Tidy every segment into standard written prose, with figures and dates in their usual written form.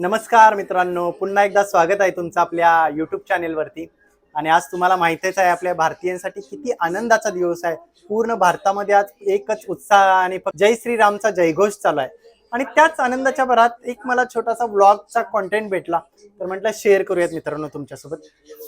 नमस्कार मित्रांनो, पुन्हा एकदा स्वागत आहे तुमचं आपल्या यूट्यूब चॅनेलवरती. आणि आज तुम्हाला माहितीच आहे आपल्या भारतीयांसाठी किती आनंदाचा दिवस आहे. पूर्ण भारतामध्ये आज एकच उत्साह आणि जय श्रीरामचा जयघोष चालू आहे. आणि त्याच आनंदाच्या भरात एक मला छोटासा व्लॉगचा कंटेंट भेटला, तर म्हटलं शेअर करूयात मित्रांनो तुमच्यासोबत.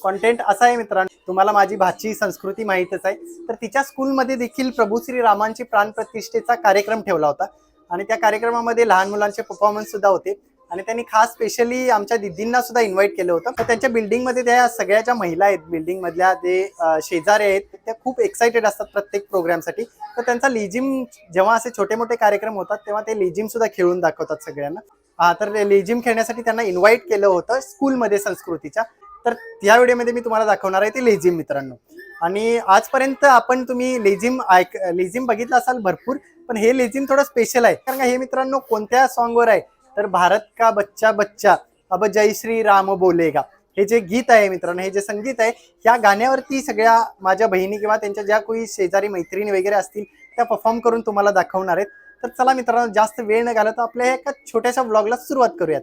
कंटेंट असा आहे मित्रांनो, तुम्हाला माझी भाची संस्कृती माहीतच आहे, तर तिच्या स्कूलमध्ये देखील प्रभू श्रीरामांची प्राणप्रतिष्ठेचा कार्यक्रम ठेवला होता. आणि त्या कार्यक्रमामध्ये लहान मुलांचे परफॉर्मन्स सुद्धा होते. आणि त्यांनी खास स्पेशली आमच्या दीदींना सुद्धा इन्व्हाइट केलं होतं. तर त्यांच्या बिल्डिंगमध्ये त्या सगळ्या ज्या महिला आहेत बिल्डिंग मधल्या, ते शेजारी आहेत, त्या खूप एक्साइटेड असतात प्रत्येक प्रोग्रामसाठी. तर त्यांचा लेझिम जेव्हा असे छोटे मोठे कार्यक्रम होतात तेव्हा ते लेझिम सुद्धा खेळून दाखवतात सगळ्यांना. तर लेझिम खेळण्यासाठी त्यांना इन्व्हाइट केलं होतं स्कूलमध्ये संस्कृतीच्या. तर या व्हिडिओमध्ये मी तुम्हाला दाखवणार आहे ते लेझिम मित्रांनो. आणि आजपर्यंत तुम्ही लेझिम बघितलं असाल भरपूर, पण हे लेझिम थोडं स्पेशल आहे. कारण हे मित्रांनो कोणत्या सॉन्गवर आहे, तर भारत का बच्चा बच्चा अब जय श्री राम बोलेगा, हे जे गीत आहे मित्रांनो, हे जे संगीत आहे, या गाण्यावरती सगळ्या माझ्या बहिणी किंवा त्यांच्या ज्या कोणी शेजारी मैत्रिणी वगैरे असतील त्या परफॉर्म करून तुम्हाला दाखवणार आहेत. तर चला मित्रांनो, जास्त वेळ न घालवता आपल्या एका छोट्याशा व्लॉगला सुरुवात करूयात.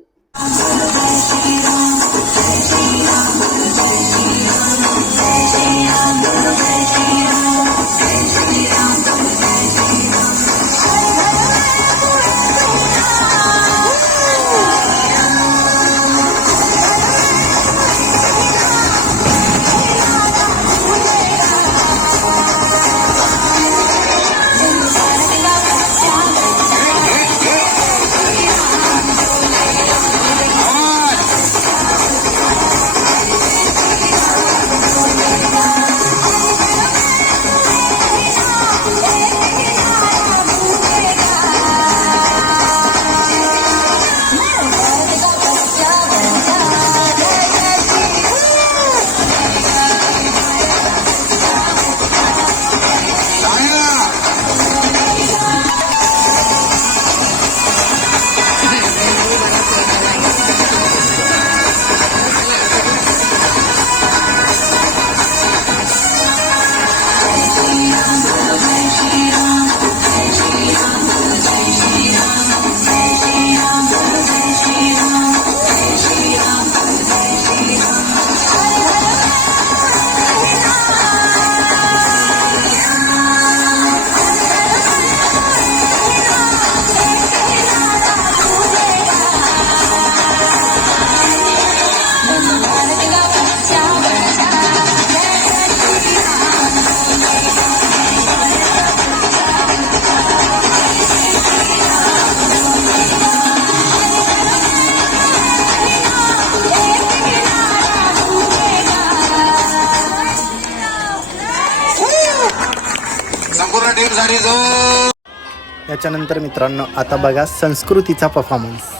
याच्यानंतर मित्रांनो आता बघा संस्कृतीचा परफॉर्मन्स.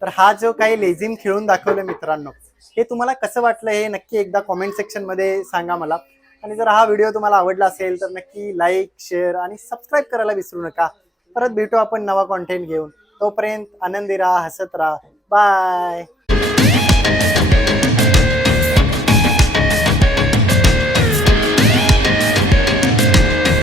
तर हा जो काही लेझिम खेळून दाखवलं मित्रांनो, हे तुम्हाला कसं वाटलं हे नक्की एकदा कॉमेंट सेक्शन मध्ये सांगा मला. आणि जर हा व्हिडिओ तुम्हाला आवडला असेल तर नक्की लाईक, शेअर आणि सबस्क्राईब करायला विसरू नका. परत भेटू आपण नवा कॉन्टेंट घेऊन. तोपर्यंत आनंदी राहा, हसत राहा. बाय.